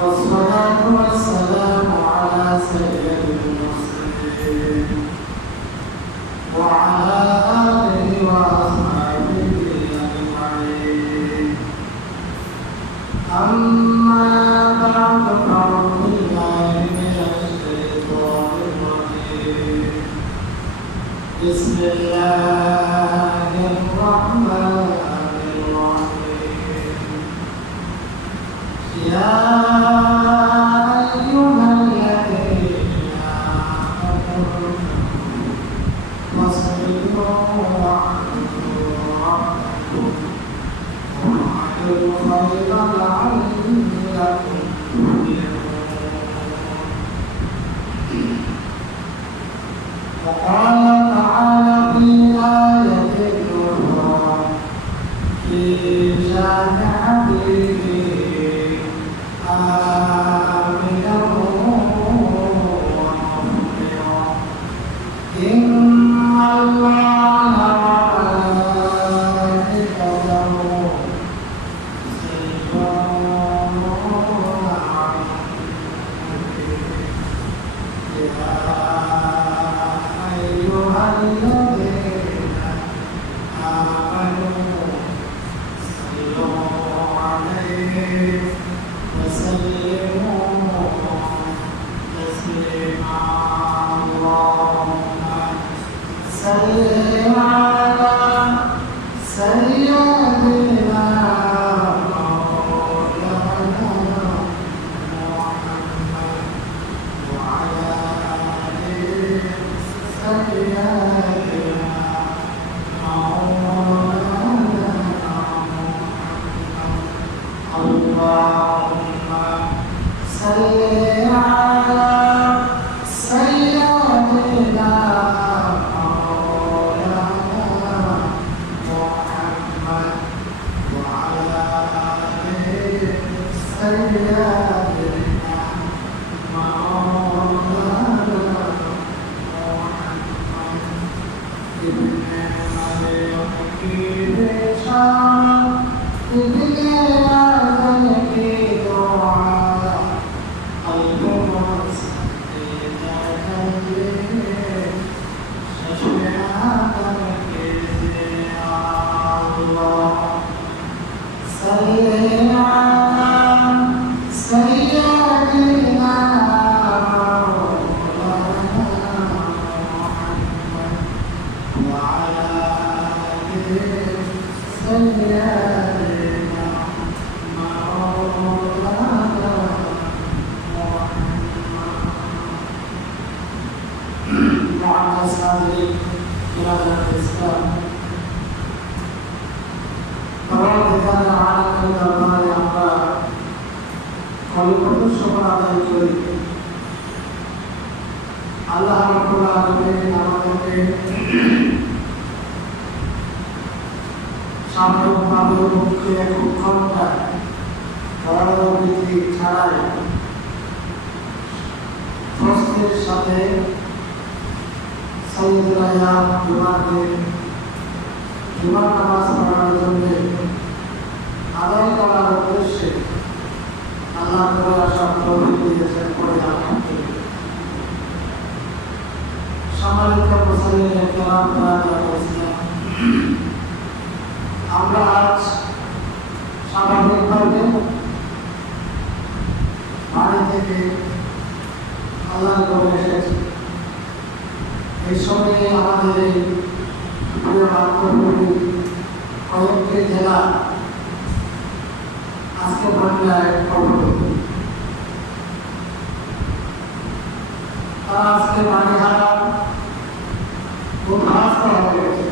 والصلاة والسلام على سيد المرسلين وعلى آله وأصحابه أجمعين. أما بعد فأعوذ بالله من الشيطان الرجيم. بسم الله الرحمن الرحيم. يا أيها الذين آمنوا واصبروا واعبدوا ربكم واعملوا خيرا لعلكم تفلحون. وقال تعالى في آية أخرى في شأن حبيبه آمنا ومؤمنا إن الله وملائكته يصلون على النبي يا أيها الذين آمنوا صلوا عليه وسلموا تسليما. اللهم صل على سيدنا مولانا محمد وعلى آله سيدنا مولانا محمد. اللهم صل على سيدنا مولانا محمد وعلى آله سيدنا مولانا محمد. ابن مريم की निशान ابن आदम की दुआ আল্লাহ রাব্বুল আলামিন আমাদেরকে সাময়িকভাবে মুক্তি এক ঘন্টা পরবর্তী ছাড়াই স্বস্তির সাথে সাইয়্যিদুনা জুমার নামাজ পড়ার জন্য আদায় করার উদ্দেশ্যে আল্লাহ তাআলা সব তৌফিক দিয়েছেন। পড়ে আলহামদুলিল্লাহ। সম্মানিত মুসলিম কেরাম আমরা আজ স্বাভাবিকভাবে বাড়ি থেকে আল্লাহর ঘরে এসেছি। এই সময়ে আমাদের এই প্রিয় বান্ধবী কয়েকটি জেলা আজকে বাংলায় অবরোধ। তারা আজকে বাড়ি হারা খুব হাস্ত হয়ে গেছে।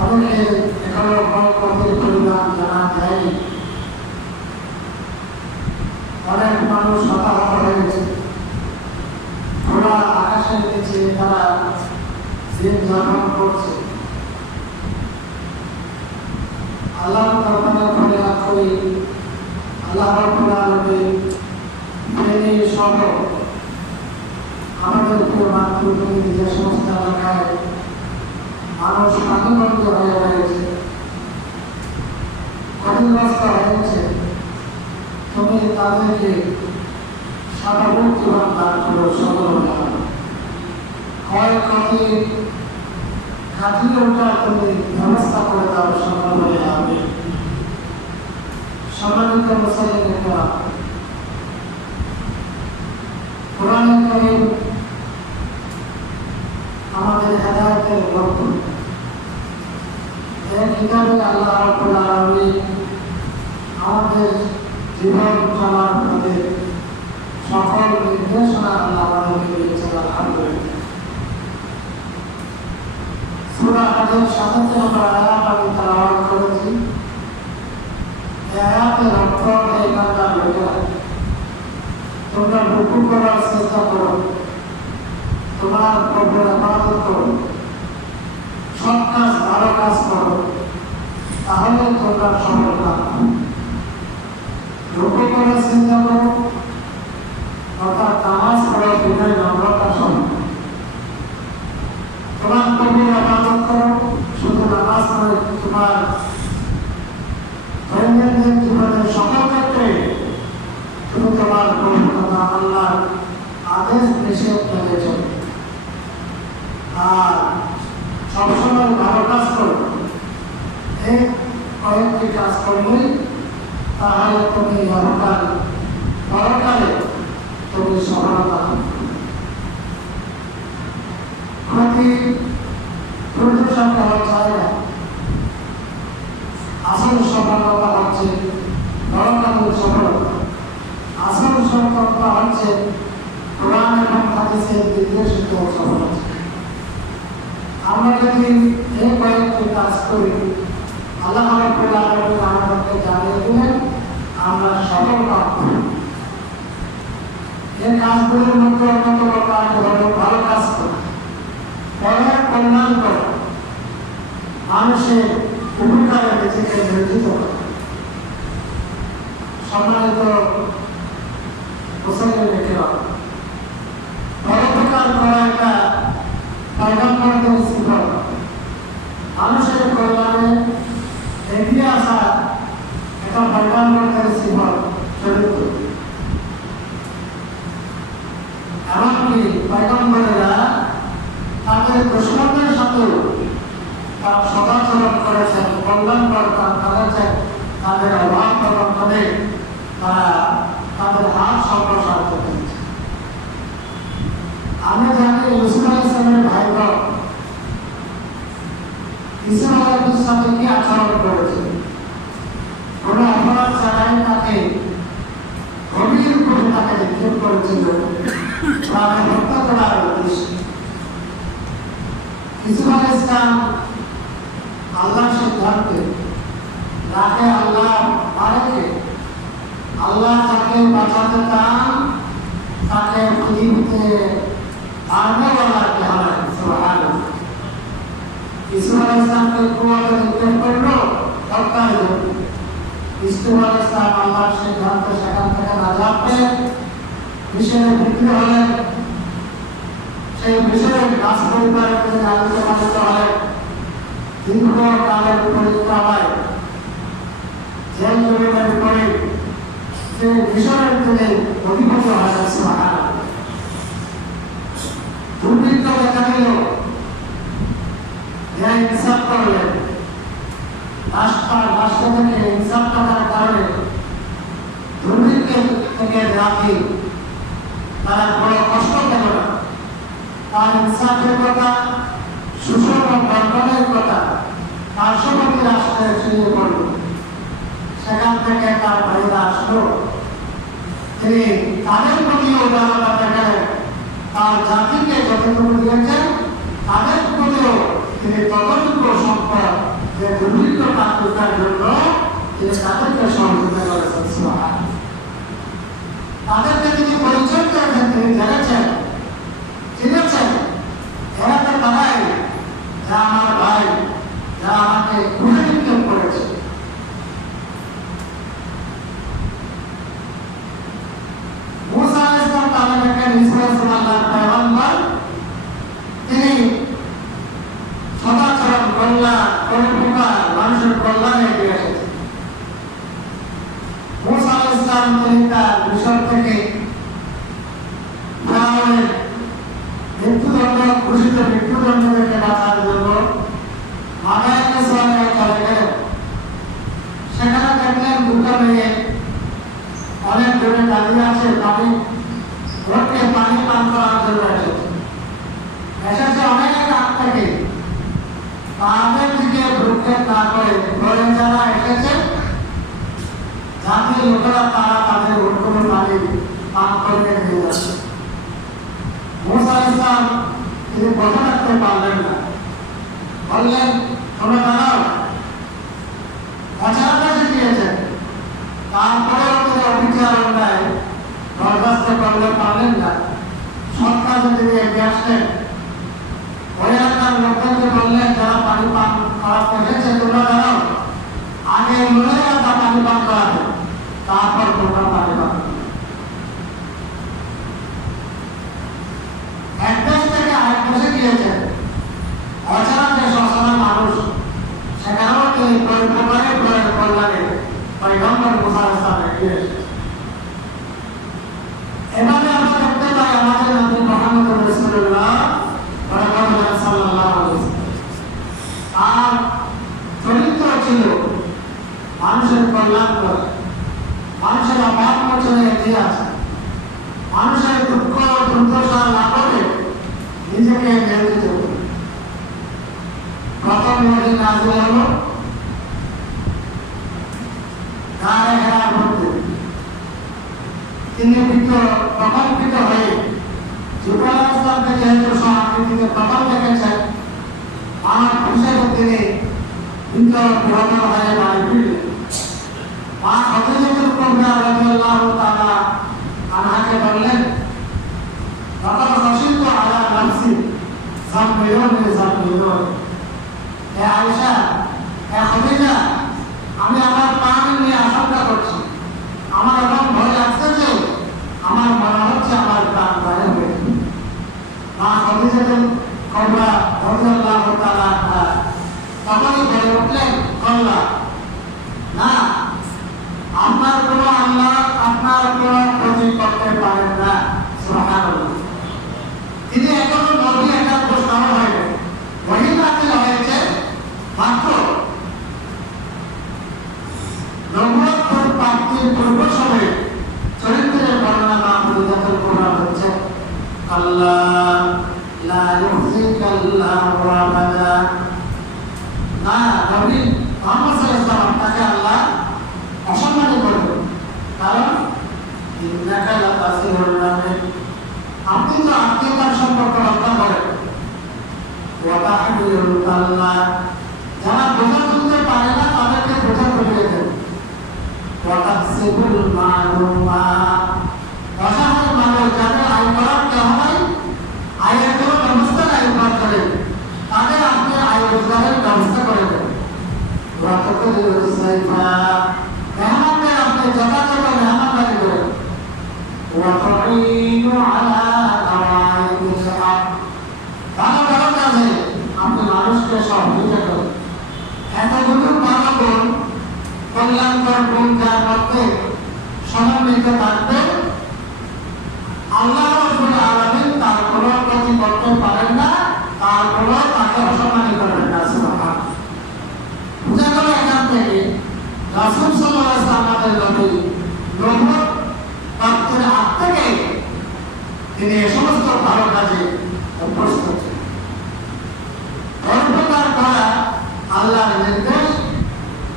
অনেকে এখনো ক্ষয়ক্ষতির পরিমাণ জানা যায়নি। অনেক মানুষ হতাহত হয়েছে। খোলা আকাশের নিচে তারা দিন যাপন করছে। আল্লাহ তাআলার ফরিয়াদ করি, আল্লাহ রাব্বুল আলামিন ফেনী সহ আমাদের প্রিয় মাতৃভূমি যে সমস্ত এলাকায় মানুষ আতঙ্কিত হয়ে রয়েছে, ক্ষতিগ্রস্ত হয়েছে, তাদেরকে সাধারণ জীবন দান করো সকল ক্ষয়ক্ষতি কাটিয়ে ওঠার তুমি ব্যবস্থা করে দাও সকল বলে আমি সম্মানিত মুসলিমেরা কোরআন কারীম আমাদের হেদায়েতের লক্ষ্য এই কিতাবে আল্লাহ রাব্বুল আলামিন আমাদের জীবন চলার পথে সকল নির্দেশনা আল্লাহ আমাদেরকে দিয়েছেন আলহামদুলিল্লাহ। সূরা হাজের সাথে আমরা আয়াত আমি তেলাওয়াত করেছি। এই আয়াতের অর্থ এই বান্দার লোকেরা তোমরা রুকু করার চেষ্টা করো, তোমার প্রভুর ইবাদত করো, সৎ কাজ ভালো কাজ করো, তাহলে তোমরা সফলতা পাবে। রুকু করার চিন্তা করো অর্থাৎ নামাজ পড়ো বিনয় নম্রতার সঙ্গে। তোমার প্রভুর ইবাদত করো, শুধু নামাজ নয়, তোমার দৈনন্দিন জীবনের সকল ক্ষেত্রে তুমি তোমার প্রভু তথা আল্লাহর আদেশ নিষেধ মেনে চলো। আর সবসময় ভালো কাজ করো। এই কয়েকটি কাজ করলেই তাহলে তুমি পরকালে তুমি সফলতা হবে। প্রতি প্রদর্শন হওয়া চায় না, আসল সফলতা হচ্ছে পরকালের সফলতা। আসল সফলতা হচ্ছে কোরআন এবং হাদিসের নির্দেশিত সফলতা। আমরা যদি এই কয়েকটি কাজ করি, আল্লাহ রাব্বুল আলামিন আমাদেরকে জানিয়ে দিলেন আমরা সফল হব। এই কাজগুলোর মধ্যে অন্যতম কাজ হলো ভালো কাজ করা, পরের কল্যাণ করা, মানুষের উপকারে নিজেকে নিয়োজিত করা। সম্মানিত মুসলিমেরা, পরোপকার করা একটা পয়গম্বরদের সিফত। মানুষের কল্যাণে এগিয়ে আসা একটা পয়গম্বরদের সিফত চরিত্র। এমনকি পয়গম্বরেরা তাদের দুশমনদের সাথে তারা সদাচরণ করেছেন, কল্যাণকর কাজ করেছেন, তাদের অভাব পূরণ করে তারা তাদের হাত সম্প্রসার করেছে। আমি জানি ইউসুফ আলাইহিস সালামের ভাই বোন ইসা আলাইহিস সালামের কি আচরণ করেছে। কোন অপরাধ ছাড়াই তাকে গভীর করে তাকে নিক্ষেপ করেছিল প্রাণে হত্যা করার উদ্দেশ্যে। ইসুফ আলাইহিস সালাম আল্লাহর সিদ্ধান্তে যাকে আল্লাহ পারেকে, আল্লাহ যাকে বাঁচাতে চান তাকে পৃথিবীতে মারনেওয়ালাকে হারায়। সুবহানাল্লাহ। ইসুফ আলাইহিস সালামকে কুয়াতে নিক্ষেপ করলো দরকার। ইসুফ আলাইহিস সালাম আল্লাহর সিদ্ধান্তে সেখান থেকে নাজাত পেয়ে মিশরে বিক্রি হলেন। সেই মিশরের গাছ পরিবারের কাছে আলোচিত হলেন। দীর্ঘকালের পরিক্রমায় জেল জরিমার পরে সে মিশরের দিনে অধিপতি হয়। সুবহানাল্লাহ। দুর্ভিক্ষ দেখা দিল, ইনসাফ করলেন। রাষ্ট্র থেকে ইনসাফ করার কারণে দুর্ভিক্ষের থেকে রাখি তারা বড় কষ্ট পেল না। তার ইনসাফের কথা, সুষম বন্টনের কথা পার্শ্ববর্তী রাষ্ট্রে ছড়িয়ে পড়ল। সেখান থেকে তার ভাইরা আসলো। তিনি তাদের প্রতি উদারতা দেখালেন। তার জাতিকে যতটুকু দিয়েছেন তাদের প্রতিও তিনি ততটুকু সম্পদ যে দুর্ভিক্ষ কাটার জন্য তিনি তাদেরকে সহযোগিতা করেছেন। সুবহানাল্লাহ। তাদেরকে তিনি পরিচয় করেছেন, তিনি জেনেছেন, চিনেছেন। এরা তো তারাই যা আমার ভাই, যা আমাকে ঘুরে নিক্ষেপ করেছে। মুসা আলাইহিস সালাম তাদের একটা নিষ্পাপ আল্লাহর পয়গম্বর। তিনি সদাচরণ, কল্যাণ, পরোপকার, মানুষের কল্যাণে এগিয়ে এসেছেন। মুসা আলাইহিস সালাম আন্তরিকতার মিশন থেকে ফেরাউনের মৃত্যুদণ্ড ঘোষিত মৃত্যুদণ্ড থেকে বাঁচার জন্য মাদায়ানে সোয়ালে চলে গেলেন। সেখানে দেখলেন দুটো মেয়ে অনেক দূরে দাঁড়িয়ে আছে, পানি ঘটে পানি পান করার জন্য এসেছে অনেক আগ থেকে। তাদের দিকে ভ্রুক্ষেপ না করে ঘরে যারা এসেছে জাতির লোকেরা তারা তাদের ভোটগুলো পানি পান করে নিয়ে যাচ্ছে। মুসা আলাইহিস সালাম তিনি বসে রাখতে পারলেন না, বললেন তোমরা দাঁড়াও। অচারণা শিখিয়েছেন, তারপরেও তিনি অবিচার অন্যায় বরদাস্ত করলে পারলেন না। সৎ কাজে তিনি এগিয়ে আসলেন। ওই এলাকার লোকদেরকে বললেন যারা পানি পান করাতে এসেছে তোমরা দাঁড়াও, আগে মহিলারা তা পানি পান করাবে, তারপর তোমরা পানি পান। এক দেশ থেকে আরেক দেশে গিয়েছেন, অজানা দেশ অজানা মানুষ, সেখানেও তিনি পরিবারে কল্যাণে পয়গম্বর মুসা আলাইহিস সালাম এগিয়ে এসেছেন। এভাবে আমরা দেখতে পাই আমাদের নবী মুহাম্মদ রাসূলুল্লাহ সাল্লাল্লাহু আলাইহি ওয়াসাল্লাম তার চরিত্র ছিল মানুষের কল্যাণ করা, মানুষের অভাব মোচনে এগিয়ে আসা, মানুষের দুঃখ দুর্দশা না করে নিজেকে নিয়োজিত করে। প্রথম ওহী নাযিল হলো গায়ে হেরার মধ্যে। তিনি প্রকম্পিত হয়ে জিবরাইল আলাইহিস সালামকে যেহেতু সহাকৃতিতে প্রথম দেখেছেন, মানব হিসেবে তিনি ভিতর পুরোনো হয়ে বাড়ি ফিরলেন। মা খাদিজাতুল কুবরা রাদিয়াল্লাহু তাআলা আনহাকে বললেন, লাকাদ খাশিতু আলা নাফসি যামবিয়ুন। হে আয়েশা, হে খাদিজা, আমি আমার প্রাণ নিয়ে আশঙ্কা করছি। আমার এমন ভয় লাগছে যে আমার মনে হচ্ছে আমার প্রাণ বাইরে হয়ে যাবে। মা খাদিজাতুল কুবরা রাদিয়াল্লাহু তাআলা তখনই বলে উঠলেন, কল্লা না, আপনার কোনো আল্লাহ আপনার কোনো ক্ষতি করতে পারেন না। সুবহানাল্লাহ। তিনি এখনো নবী একাত্তর নাও হয়নি, ওহী নাযিল হয়েছে মাত্র নবুয়ত প্রাপ্তির পূর্ব সময়ে। চরিত্রের বর্ণনা মাহফুজাতুল কুরআন হচ্ছে আল্লাহ লা ইউযিকাল্লাহু আবাদা। না, নবী মুহাম্মদ সাল্লাল্লাহু আলাইহি ওয়াসাল্লাম তাকে আল্লাহ অসম্মান করবেন, কারণ ইন্নাকা লাতাসিলুর রাহিম, আপনি তো আত্মীয়তার সম্পর্ক রক্ষা করেন। ওয়া তাহমিলুল কাল্লা, যারা বোঝা তুলতে পারে না তাদেরকে বোঝা তুলিয়ে দেন। ওয়া তাকসিবুল মা'রুফা, অসহায় মানুষ যাদের আয় করার কেউ নাই, আয়ের কোনো ব্যবস্থা নাই উপার্জনের, তাদের আপনি আয় রোজগারের ব্যবস্থা করে দেন। ওয়া তাকদিরুস সাইফা, মেহমানকে আপনি যথাযথ মেহমানদারি করেন। ওয়া তুঈনু আলা নাওয়াইবিল হক, ভালো ভালো কাজে আপনি মানুষকে সহযোগিতা করেন। এতগুলো ভালো গুণ, কল্যাণকর গুণ যার মধ্যে সমন্বিত থাকবে, আল্লাহ রাব্বুল আলামিন তার কোনো ক্ষতি করতে পারেন না, তারপরও তাকে অসম্মানী করবেন না। সুবহানাল্লাহ। বুঝা গেল এখান থেকে রাসূল সাল্লাল্লাহু আলাইহি ওয়াসাল্লাম আমাদের নবী নবুয়ত প্রাপ্তির আগ থেকে তিনি এ সমস্ত ভালো কাজে অভ্যস্ত ছিলেন। পরোপকার করা আল্লাহর নির্দেশ,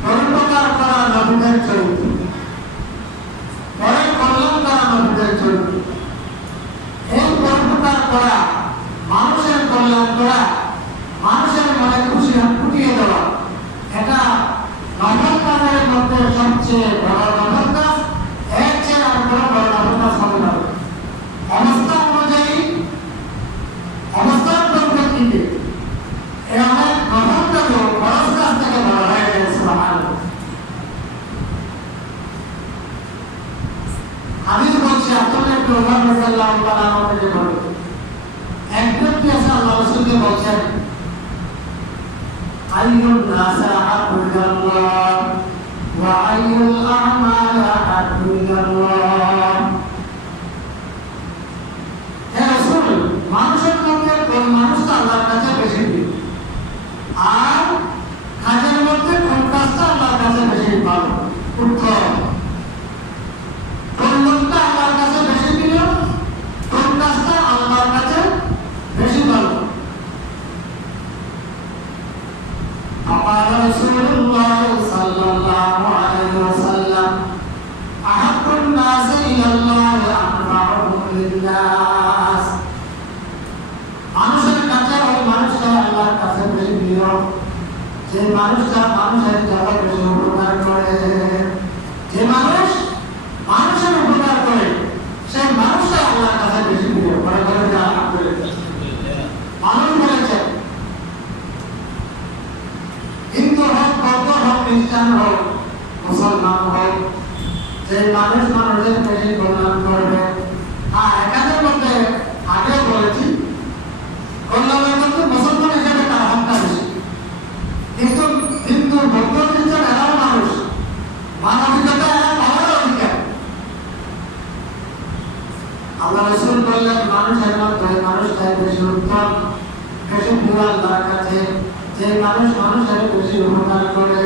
পরোপকার করা নবীদের চরিত্র, পরের কল্যাণ করা নবীদের চরিত্র। এই পরোপকার করা, মানুষের কল্যাণ করা, মানুষের মনে খুশি ফুটিয়ে দেওয়া, এটা নফল কাজের মধ্যে সবচেয়ে বড় নফল কাজ। এর চেয়ে আর কোনো বড় নফল কাজ হবে না। অবস্থা অনুযায়ী অবস্থার পরিপ্রেক্ষিতে এ অনেক নফল কাজও খরচ কাজ থেকে বড় হয়ে যায়। সুবহানাল্লাহ। হাদিস বলছে আব্দুল্লাহ ইবনে উমর রাদিয়াল্লাহু তাআলা আনহু থেকে বর্ণিত, এক ব্যক্তি এসে আল্লাহ রাসূলকে বলছেন, আইয়ুন নাস আহাব্বু ইলাল্লাহ ওয়া আইয়ুল আমাল আহাব্বু ইলাল্লাহ। উত্তম, কোন লোকটা আল্লাহর কাছে বেশি প্রিয়, কোন কাজটা আল্লাহর কাছে বেশি ভালো। قال رسول الله صلى الله عليه وسلم أحب الناس إلى الله أنفعهم للناس। মানুষের কাছে ওই মানুষটা আল্লাহর কাছে বেশি প্রিয় যে মানুষটা মানুষের যারা বেশি উপকার করে। যে মানুষ মানুষের উপকার করে সেই মানুষটা আল্লাহর কাছে বেশি প্রিয়। করে করে মানুষ বলেছে হিন্দু হোক, বৌদ্ধ হোক, খ্রিস্টান হোক, মুসলমান হোক, যে মানুষ মানুষের বেশি কল্যাণ করবে। এখানের মধ্যে আগেও বলেছি কল্যাণের মধ্যে মুসলমান হিসেবে তার হকটা বেশি, কিন্তু হিন্দু, বৌদ্ধ, খ্রিস্টান এরাও মানুষ, মানবিকতা এরা পাওয়ার অধিকার। আল্লাহ রাসূল বললেন মানুষের মধ্যে মানুষটাই বেশি উত্তম, বেশি প্রিয় আল্লাহর কাছে যে মানুষ মানুষের বেশি উপকার করে।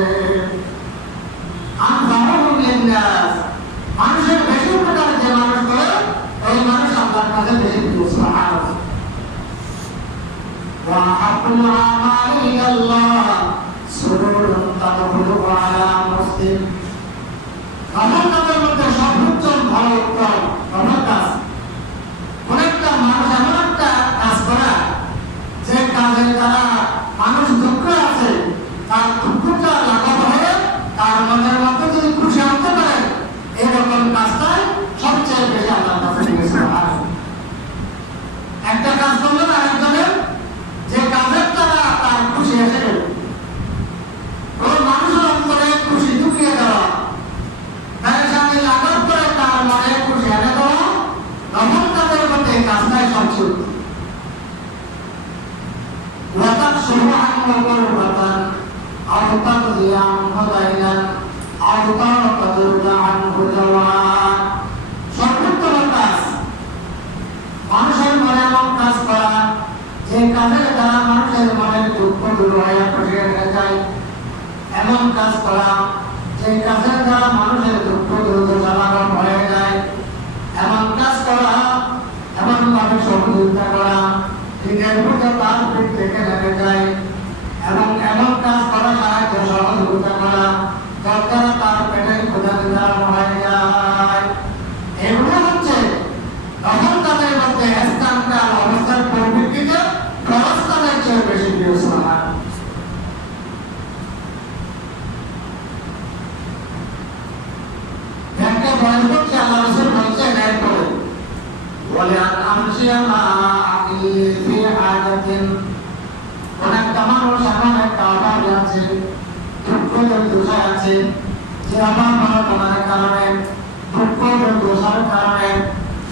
মানুষের বেশি উপকার যে মানুষ করে ওই মানুষ আল্লাহর কাছে বেশি প্রিয়। সুবহানাল্লাহ। ওয়া হাব্বুল আমালি ইলাল্লাহ সুরুরুন তাদখুলু আলা মুসলিম। আমল কাজের মধ্যে সর্বোচ্চ ভালো উত্তম আমল কাজ কোন একটা মানুষ এমন একটা কাজ করা যে কাজের দ্বারা মানুষ দুঃখ আছে, তার দুঃখটা লাঘব হয়ে তার মনের মধ্যে যদি খুশি আনতে পারে এরকম কাজটাই সবচেয়ে বেশি আল্লাহর কাছে নিয়েছে। একটা কাজ করলেন আরেকজনের যে কাজের দ্বারা তার খুশি এসে গেল, ওই মানুষের অন্তরে খুশি ঢুকিয়ে দেওয়া, পেরেশানি লাঘব করে তার মনে খুশি এনে দেওয়া, এমন কাজের মধ্যে কাজটাই সবচেয়ে وتكشف عنه كربة أو تقضي عنه دينا أو ترد عنه جوعا। সর্বোত্তম কাজ মানুষের মনে এমন কাজ করা যে কাজের দ্বারা মানুষের মনের দুঃখ দূর হয়ে খুশি হয়ে যায়, এমন কাজ করা যে কাজের দ্বারা মানুষের দুঃখ দুর্দশা হয়ে যায়, এমন কাজ করা, এমন ভাবে সহযোগিতা করা নিজের মধ্যে তার পিঠ থেকে নেমে যায়, এবং এমন কাজ করা সাহায্য সহযোগিতা করা যার দ্বারা তার পেটের ক্ষুধা নিবারণ হয়ে যায়। এগুলো হচ্ছে তখন তাদের মধ্যে স্থানকাল অবস্থার পরিপ্রেক্ষিতে খরস্থানের চেয়ে বেশি প্রিয়। সুবহানাল্লাহ। ব্যাংকে বয়স করছে আল্লাহ রাসূল বলছে ন্যায় করে বলে আমশিয়ামা ফি হাজাতিন। কোন একটা মানুষ এমন একটা অভাবে আছে, দুঃখ দুর্দশায় আছে, যে অভাব বর্তমানের কারণে, দুঃখ দুর্দশার কারণে,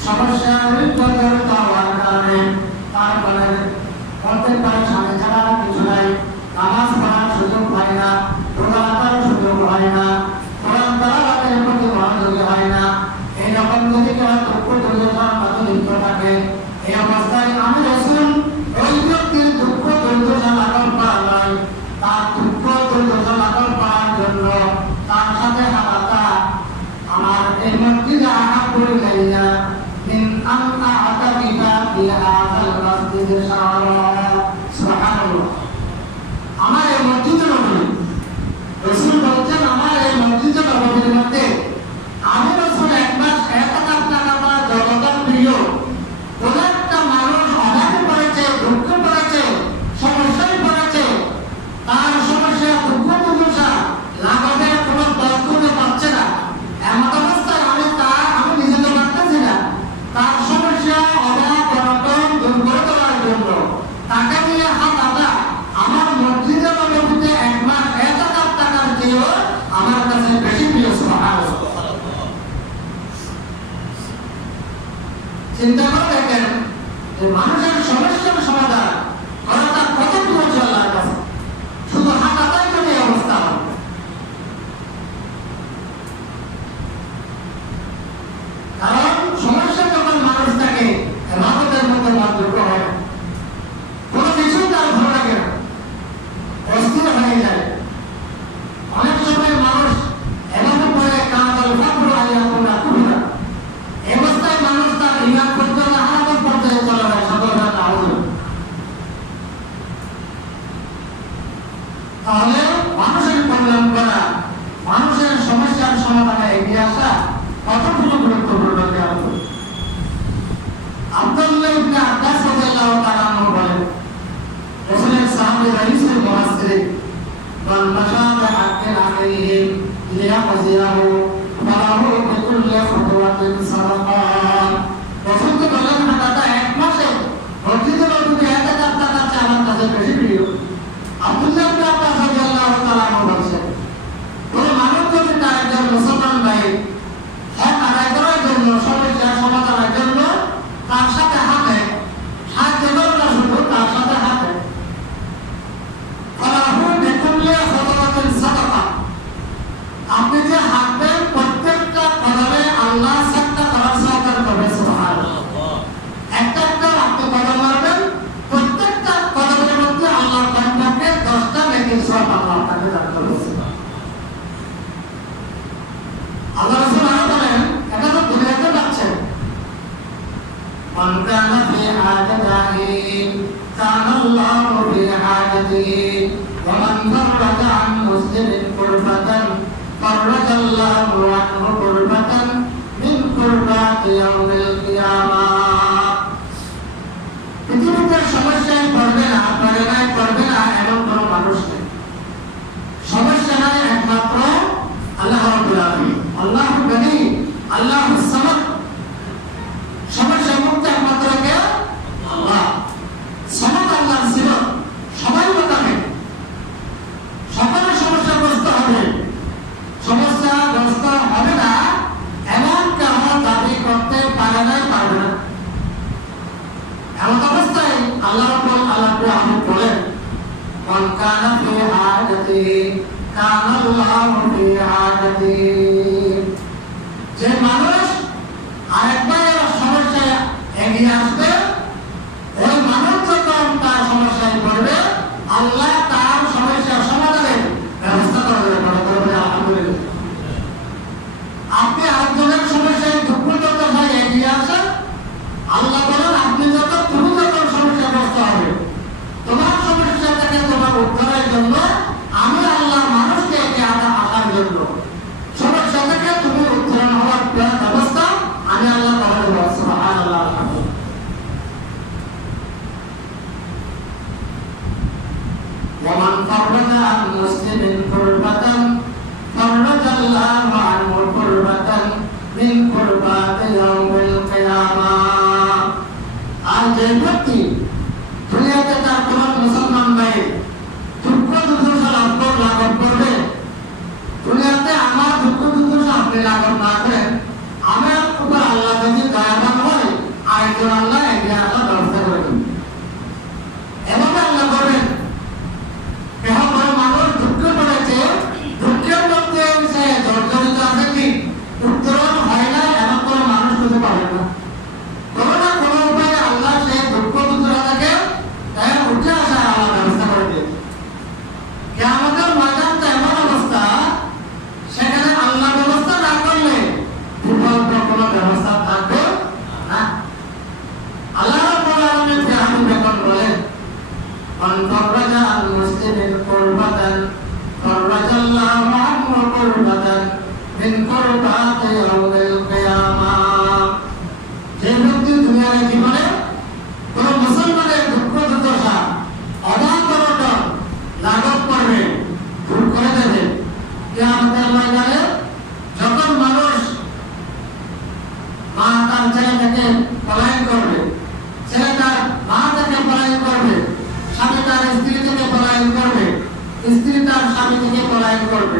সমস্যা জড়িত হওয়ার কারণে তার মনের প্রত্যেক পারে স্বামী ছাড়া কিছু নাই, নামাজ পড়ার সুযোগ হয় না, রোজা রাখার সুযোগ হয় না, কোরআন তেলাওয়াতের প্রতি মনোযোগী হয় না। এইরকম যদি কেউ দুঃখ দুর্দশার মাঝে লিপ্ত থাকে, এই অবস্থায় আমি রাসূল ওই ব্যক্তির দুঃখ দুর্দশা লাঘব করা নয়, তার দুঃখ দুর্দশা লাঘব করার জন্য তার সাথে হাতাটা আমার এই মসজিদে আহাব্বু ইলাইয়া মিন আন আ'তাকিফা ফি হাযাল মাসজিদি শাহরা। সুবহানাল্লাহ। আমার এই মসজিদে নবী রাসূল বলেছেন আমার এই মসজিদে নবীর মধ্যে আমি রাসূল এক মাস ইতিকাফ করা জগতের প্রিয়। কোন একটা মানুষ অভাবে পড়েছে, দুঃখে পড়েছে, সমস্যায় পড়েছে, তার সমস্যা দুঃখ দুর্দশা লাঘবের কোনো পথ খুঁজে পাচ্ছে না, এমন অবস্থায় আমি নিজে তো পারতেছি না, তার সমস্যা অভাব অনটন দূর করে দেওয়ার জন্য তাকে নিয়ে হাত আটা আমার মসজিদে নববীতে এক মাস ইতিকাফ টাকার চেয়েও আমার কাছে বেশি প্রিয়। সুবহানাল্লাহ। চিন্তা করে দেখেন যে মানুষের সমস্যার সমাধান করাটা কত সহজ আল্লাহর কাছে, শুধু হাতাটাই যদি অবস্থা হবে। কারণ সমস্যা যখন মানুষ থাকে ইবাদতের মধ্যে মগ্ন হয়, কোনো কিছুই তার ভালো লাগে না, অস্থির হয়ে যায়। অনেক সময় মানুষ এভাবে পড়ে ওয়াজিয়াহু ফালাহু বিকুল্লি খুতওয়াতিন সাদাকা। রাসূল তো বলেন হাঁটাটা এক মাসে অর্জিত যদি 1000 টাকার চেয়ে আমার কাছে বেশি প্রিয়। আব্দুল্লাহ ইবনে আব্বাস রাদিয়াল্লাহু তাআলা বলেছেন, কোন মানুষ যদি তার একজন মুসলমান ভাই হক আদায় করার জন্য, সমস্যার সমাধানের জন্য তার সাথে হাতে সাহায্য করে না, শুধু তার সাথে হাতে ফালাহু বিকুল্লি খুতওয়াতিন সাদাকা। আপনি যে হাঁটবেন প্রত্যেকটা কদমে আল্লাহ সাদকা করার সওয়াব করবে। সুবহানাল্লাহ। একটা একটা আপনি কদম মারবেন, প্রত্যেকটা কদমের মধ্যে আল্লাহ কমপক্ষে 10টা নেকির সওয়াব আল্লাহ আপনাকে দান করবে। আল্লাহ রাসূল আরো বলেন, এটা তো দুনিয়াতে পাচ্ছেন, মান কানা ফি হাজাতিহি কানা আল্লাহু ফি হাজাতিহি ওয়া মান ফাররাজা আন মুসলিমিন কুরবাতান ফাররাজাল্লাহু আনহু কুরবাতান মিন কুরবাতি ইয়াউমিল কিয়ামাহ। পৃথিবীতে সমস্যায় পড়বে না, পড়বে না এমন কোনো মানুষ নেই। সমস্যা নাই একমাত্র আল্লাহ রাব্বুল আলামিন, আল্লাহু গনি, আল্লাহু সামাদ। সমস্যা মুক্ত একমাত্র কে? আল্লাহ। সামাদ আল্লাহর সিফত, সবাই মোতাবেক সকলে সমস্যাগ্রস্ত হবে। সমস্যাগ্রস্ত হবে না এমন কেউ দাবি করতে পারে না, পারবে না। এমন অবস্থায় আল্লাহ রাব্বুল আলামিন বলেন, মান কানা ফি হাজাতিহি কানা আল্লাহু ফি হাজাতিহি। যে মানুষ আরেকবার সমস্যায় এগিয়ে আসবে, ওই মানুষ যখন তার সমস্যায় পড়বে, আল্লাহ তার সমস্যার সমাধানের ব্যবস্থা করে দেবে। আলহামদুলিল্লাহ। আপনি আরেকজনের সমস্যায় দুঃখজনক এগিয়ে আসেন, আল্লাহ বলেন আপনি তুমি যখন সমস্যাগ্রস্ত হবে, তোমার সমস্যা থেকে তোমার উদ্ধারের জন্য আমি আল্লাহ মানুষকে এগিয়ে আসার জন্য, সমস্যা থেকে তুমি উত্তরণ হওয়ার ব্যবস্থা আমি আল্লাহ করে দেবো। সুবহানাল্লাহ। ওয়া মান ফাররাজা আন মুসলিমিন কুরবাতান ফাররাজাল্লাহু আনহু কুরবাতান মিন কুরবাতি ইয়াউমিল কিয়ামাহ। আর যে ব্যক্তি দুনিয়াতে তার কোন মুসলমান ভাই দুঃখ দুর্দশা লাঘব করবে, দুনিয়াতে আমার দুঃখ দুর্দশা আপনি লাঘব না করেন, আমার উপর আল্লাহ যদি দয়াবান হয়, আরেকজন আল্লাহ এগিয়ে আসার ব্যবস্থা করে দেবেন। এভাবে আল্লাহ করবেন। এখন কোনো মানুষ দুঃখ পড়েছে, দুঃখের মধ্যে সে জর্জরিত আছে, কি উত্তরণ হয় না এমন কোনো মানুষ হতে পারে না। কোনো না কোনো উপায়ে আল্লাহ সেই দুঃখ দুর্দশা থেকে উঠে আসার আল্লাহ ব্যবস্থা করে দিয়েছে। কিয়ামতের ময়দানটা এমন অবস্থা, সেখানে আল্লাহ ব্যবস্থা না করলে বিকল্প কোনো ব্যবস্থা থাকবে না। আল্লাহ রাব্বুল আলামিন ফিরআউন যখন বলেন, মান ফাররাজা আন মুসলিমিন কুরবাতান ফাররাজাল্লাহু আনহু কুরবাতান মিন কুরবাতি ইয়াউমিল কিয়ামাহ। যে ব্যক্তি দুনিয়ার জীবনে কোন মুসলমানের দুঃখ দুর্দশা অনাবরত লাঘব করবে, দূর করে দেবে, কিয়ামতের ময়দানে যখন মানুষ মা তার ছেলে থেকে পলায়ন করবে, ছেলে তার মা থেকে পলায়ন করবে, স্বামী তার স্ত্রী থেকে পলায়ন করবে, স্ত্রী তার স্বামী থেকে পলায়ন করবে,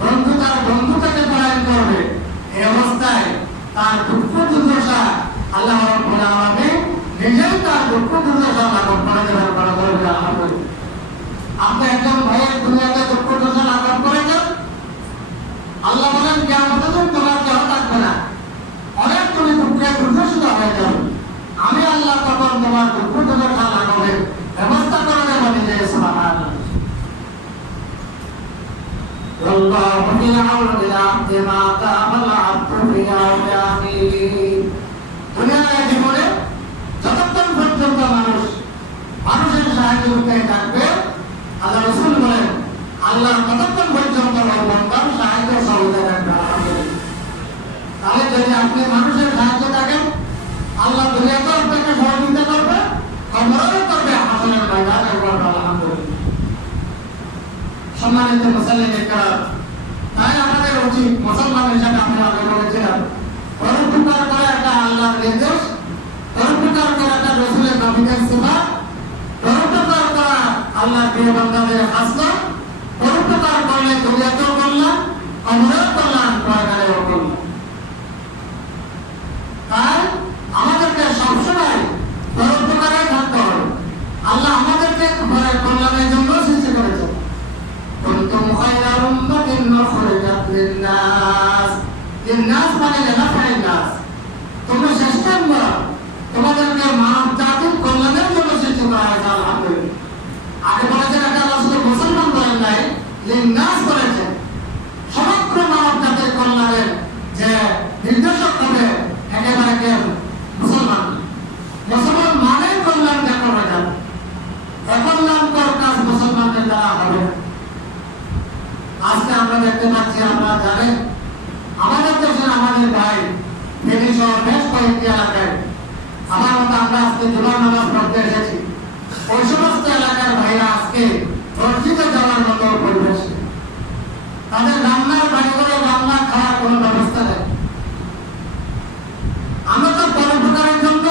বন্ধু তার বন্ধু থেকে পলায়ন করবে, এই অবস্থায় তার দুঃখ দুর্দশা আল্লাহ রাব্বুল আলামিন নিজেই তার দুঃখ দুর্দশা লাঘব করে দেবেন। আলহামদুলিল্লাহ। আপনি একজন ভাইয়ের দুনিয়াতে দুঃখ দুর্দশা লাঘব করেছেন, আল্লাহ বলেন কিয়ামতের দিন তোমার কেউ থাকবে না, অনেক তুমি দুঃখে দুর্দশিত হয়ে যাবে, আমি আল্লাহ তখন তোমার দুঃখ দুর্দশা লাঘবের ব্যবস্থা করে দেবো নিজে। সুবহানাল্লাহ। আল্লাহু ফি আউনিল আবদি মা তাআমাল আবদু ফি আউনি আখিহি। দুনিয়ার জীবনে যতক্ষণ পর্যন্ত মানুষের সাহায্যে থাকবে, আল্লাহ রাসূল বলেন আল্লাহ ততক্ষণ পর্যন্ত বান্দার সাহায্য সহযোগিতা রাখবে। তাহলে যদি আপনি মানুষের সাহায্য থাকেন, আল্লাহ দুনিয়াতেও আপনাকে সহযোগিতা করবে, কবরেও করবে, হাসরের ময়দানে করবে। আলহামদুলিল্লাহ। সম্মানিত মুসলিম, তাই আমাদের উচিত উচিত মুসলমান হিসাবে আমি আগে বলেছিলাম পরোপকার করা একটা আল্লাহর নির্দেশ, পরোপকার করা একটা রাসূলের নবীদের সিফাত, পরোপকার করা আল্লাহর প্রিয় বান্দাদের খাসলত, পরোপকার করলে দুনিয়াতেও কল্যাণ, কবরেও কল্যাণ, পরকালেও কল্যাণ। তাই আমাদেরকে সবসময় পরোপকারে থাকতে হবে। আল্লাহ আমাদেরকে কল্যাণের জন্য সৃষ্টি করেছেন। কুনতুম খায়রা উম্মাতিন উখরিজাত লিন-নাস, লিন-নাস মানে লিনাফা'ইন নাস, তোমরা শ্রেষ্ঠ উম্মত, তোমাদেরকে মানব জাতির কল্যাণের জন্য সৃষ্টি করা হয়েছে। আলহামদুলিল্লাহ। আগে বলেছেন একটা রাসূল মুসলমান বলেন নাই, লিন-নাস বলেছেন। সমগ্র মানব জাতির কল্যাণের যে নির্দেশক হবে একেবারে কে? মুসলমান। মুসলমান মানে কল্যাণ দেখা যায়। অকল্যাণকর কাজ মুসলমানদের দ্বারা হবে না। আজকে আমরা দেখতে পাচ্ছি, আপনারা জানেন আমাদের দেশের আমাদের ভাই ফেনী সহ বেশ কয়েকটি এলাকায় আমার মতো আমরা আজকে জুমার নামাজ পড়তে এসেছি, ওই সমস্ত এলাকার ভাইরা আজকে মসজিদে যাওয়ার মতো পরিবেশ, তাদের রান্নার বাড়ি করে রান্না খাওয়ার কোনো ব্যবস্থা নেই। আমরা তো পরোপকারের জন্য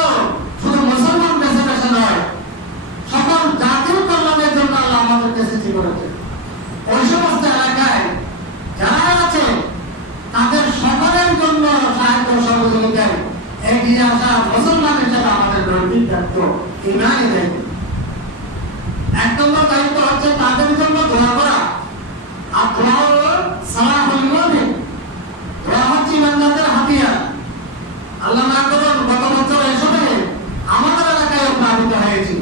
শুধু মুসলমান বেছে বেছে নয়, সকল জাতির কল্যাণের জন্য আল্লাহ আমাদেরকে সৃষ্টি করেছে। ওই সমস্ত এলাকায় যারা আছে তাদের সকলের জন্য সাহায্য সহযোগিতায় এগিয়ে আসা মুসলমান হিসেবে আমাদের নৈতিক দায়িত্ব, ইমানি দায়িত্ব। এক নম্বর দায়িত্ব হচ্ছে তাদের জন্য দোয়া করা। আর দোয়া হলো সালাহুল মুমিন, দোয়া হচ্ছে ইমানদারদের হাতিয়ার। আল্লাহ না করুন গত বছর এই সময়ে আমাদের এলাকায় প্লাবিত হয়েছে,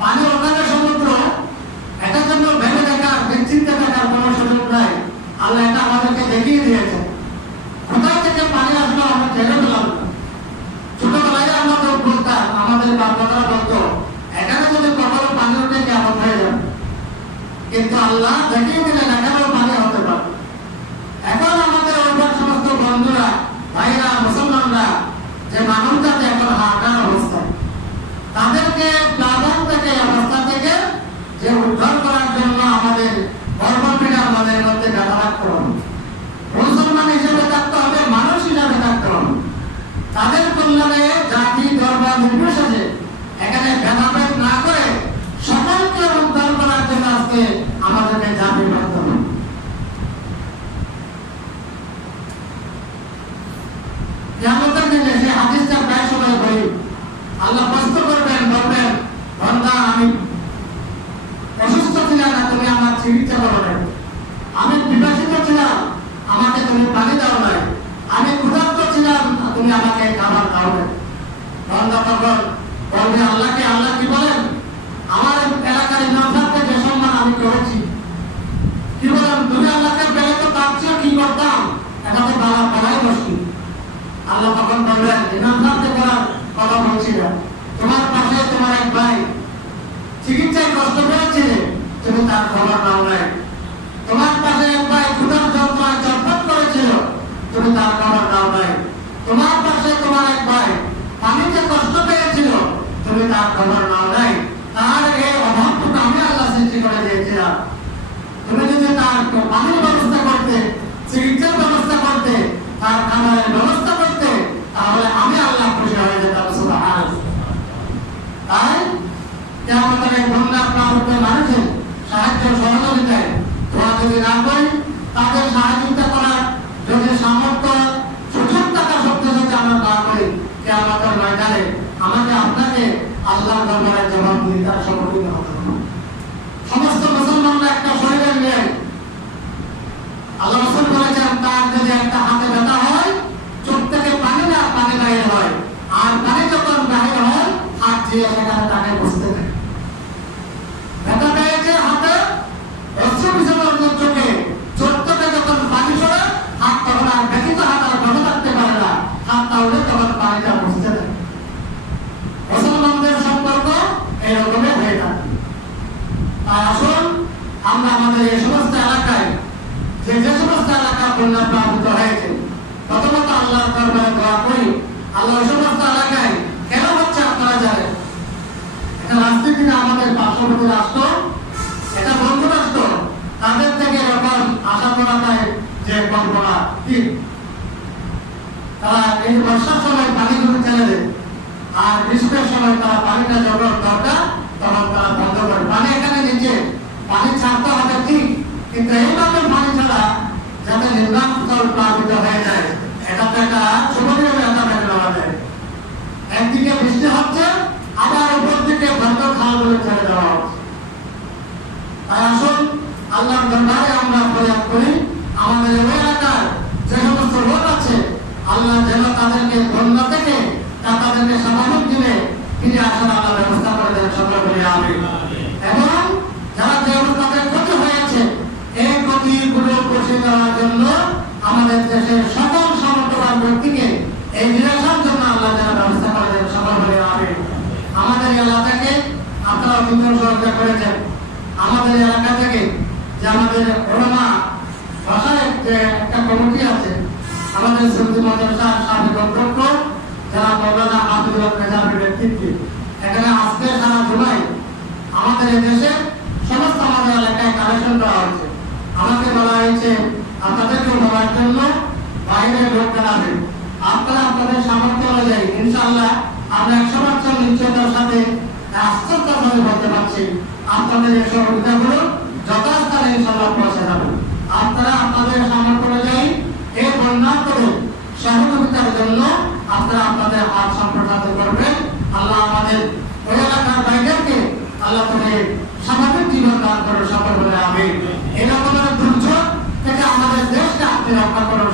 পানি ওখানে সমুদ্র, এটার জন্য ভেবে দেখার চিন্তা দেখার কোনো সুযোগ নাই। আল্লাহ এটা আমাদেরকে দেখিয়ে দিয়েছে। কোথায় থেকে পানি আসলো আমরা টেনে পেলাম না। ছোটবেলায় আমরা তো বলতাম, আমাদের বাচ্চারা বলতো এখানে যদি কখনো পানি উঠে কেমন হয়ে যাবে, কিন্তু আল্লাহ দেখিয়ে দিলেন এখানেও পানি হতে পারে। এখন আমাদের ওইবার সমস্ত বন্ধুরা, ভাইরা, মুসলমানরা যে মানব জাতি এখন হাহাকার অবস্থায়, তাদেরকে প্লাবন থেকে অবস্থা থেকে যে উদ্ধার করার জন্য আমাদের কর্মপীঠা আমাদের মধ্যে গাঁথা রাখতে হবে। মুসলমান হিসেবে থাকতে হবে, মানুষ হিসেবে থাকতে হবে। তাদের কল্যাণে জাতি ধর্ম নির্বিশেষে এখানে ভেদাভেদ না করে সকলকে উদ্ধার করার জন্য আজকে আমাদেরকে ঝাঁপিয়ে পড়তে হবে। কিয়ামতের দিনে সেই হাদিসটা প্রায় সময় বলি, আল্লাহ প্রশ্ন করবেন, বলবেন বান্দা আমি অসুস্থ ছিলাম না, তুমি আমার চিকিৎসা করো নাই, আমি বিভাসিত ছিলাম, আমাকে তুমি পানি দাও নাই, আমি ক্ষুধার্ত ছিলাম, তুমি আমাকে খাবার দাও নাই। বান্দা তখন বলবে আল্লাহকে, আল্লাহ কি বলেন? আমার এলাকার ইমাম সাহেবকে যে সম্মান আমি করেছি, কি বলেন তুমি আল্লাহকে পেলে তো তার চেয়ে কি করতাম, এটা তো বলাই মুশকিল। আল্লাহ তখন বলবেন ইমাম সাহেবকে করার কথা বলছি না, তোমার পাশে তোমার এক ভাই চিকিৎসায় কষ্ট পেয়েছে, তুমি তার খবর নাও নাই। তোমার পাশে এক ভাই ক্ষুধার যন্ত্রণায় চটপট করেছিল, তুমি তার খবর নাও নাই। তোমার পাশে তোমার এক ভাই পানিতে কষ্ট পেয়েছিল, তুমি তার খবর নাও নাই। তার এই অভাবটুকু আমি আল্লাহ সৃষ্টি করে দিয়েছিলাম। তুমি যদি তার পানির ব্যবস্থা করতে, চিকিৎসার ব্যবস্থা করতে, তার খাবারের ব্যবস্থা করতে, তাহলে আমি আল্লাহ খুশি হয়ে যেতাম। সুবহানাল্লাহ। তাই কিয়ামতের এই বন্যার প্লাবিত মানুষের সাহায্য সহযোগিতায় দোয়া যদি না করি, তাদের সহযোগিতা করার যদি সামর্থ্য সুযোগ থাকা সত্ত্বেও যদি আমরা না করি, কিয়ামতের ময়দানে আমাকে আপনাকে আল্লাহর দরবারে জবাবদিহিতার সম্মুখীন হতে হবে। সমস্ত মুসলমানরা একটা শরীরের নিয়ে আল্লাহ রাসূল বলেছেন, তার যদি একটা হাতে ব্যথা হয়, চোখ থেকে পানি না পানি বাইরে হয়, আর পানি যখন বাইরে হয় হাত দিয়ে সেখানে তাকে বসতে দেয়। ব্যথা পেয়েছে হাতে, অশ্রু বিসর্জন চোখে, চোখ থেকে যখন পানি সরে হাত তখন আর ব্যথিত হাত আর ভালো থাকতে পারে না, হাত তাহলে তখন পানিটা বসতে দেয়। মুসলমানদের সম্পর্ক এরকমই হয়ে থাকে। তাই আসুন আমরা আমাদের এই সমস্ত এলাকায় যে সমস্ত এলাকা বন্যা প্লাবিত হয়েছে, প্রথমত আল্লাহর দরবারে দোয়া করি, আল্লাহ সমস্ত এলাকায় কেন হচ্ছে আপনারা জানেন। এটা রাজনীতি না, আমাদের পার্শ্ববর্তী রাষ্ট্র, এটা বন্ধু রাষ্ট্র, তাদের থেকে এরকম আশা করা যায় যে কল্পনা কি তারা এই বর্ষার সময় পানিগুলো ছেড়ে দেয়, আর গ্রীষ্মের সময় তারা পানিটা যখন দরকার তখন তারা বন্ধ করে। পানি এখানে নিচে পানি ছাড়তে হবে ঠিক, কিন্তু এইভাবে পানি ছাড়া যাতে নিম্নাঞ্চল প্লাবিত হয়ে যায়, এটা তো একটা সুবিধা একটা মেনে নেওয়া যায়। একদিকে বৃষ্টি হচ্ছে, আবার উপর দিকে বন্ধ খালগুলো ছেড়ে দেওয়া হচ্ছে। তাই আসুন আল্লাহর দরবারে আমরা প্রয়াস করি, আমাদের ওই এলাকার যে সমস্ত লোক আছে আল্লাহ যেন তাদেরকে বন্যা থেকে তাদেরকে স্বাভাবিক দিনে ফিরে আসার আল্লাহ ব্যবস্থা করে দেন, সকলে বলে আমিন। এবং যারা যে অবস্থাতে ক্ষতি হয়েছে এই ক্ষতিগুলো পুষিয়ে দেওয়ার জন্য আমাদের দেশের সকল সামর্থ্যবান ব্যক্তিকে এই নিরাশার জন্য আল্লাহ যেন ব্যবস্থা করে দেন, সকলে বলে আমিন। আমাদের এলাকাকে আপনারা অত্যন্ত সহযোগিতা করেছেন। আমাদের এলাকা থেকে যে আমাদের ওলামা ভাষায় যে একটা কমিটি আছে, আমাদের সৌদি মাদ্রাসার সাবেক অধ্যক্ষ যারা মৌলানা আব্দুল মেজাবের ব্যক্তিত্বে, এখানে আজকে সারা জুলাই আমাদের দেশে সমস্ত আমাদের এলাকায় কালেকশন করা হয়েছে। আমাকে বলা হয়েছে আপনাদেরকে বলার জন্য বাইরের লোক জানাবেন, আপনারা আপনাদের সামর্থ্য অনুযায়ী ইনশাআল্লাহ আমরা 100% নিশ্চয়তার সাথে আশ্চর্যভাবে বলতে পারছি আপনাদের এই সহযোগিতাগুলো যথাস্থানে ইনশাআল্লাহ পৌঁছে যাবে। আপনারা আপনাদের সামর্থ্য অনুযায়ী এই বন্যার্থদের সহযোগিতার জন্য আপনারা আপনাদের হাত সম্প্রসারিত করবেন। আল্লাহ আমাদের ওই এলাকার বাইরেকে আল্লাহ করে স্বাভাবিক জীবন দান করে, সকল বলে আমিন। এরকম দুর্যোগ থেকে আমাদের দেশকে আপনি রক্ষা করুন,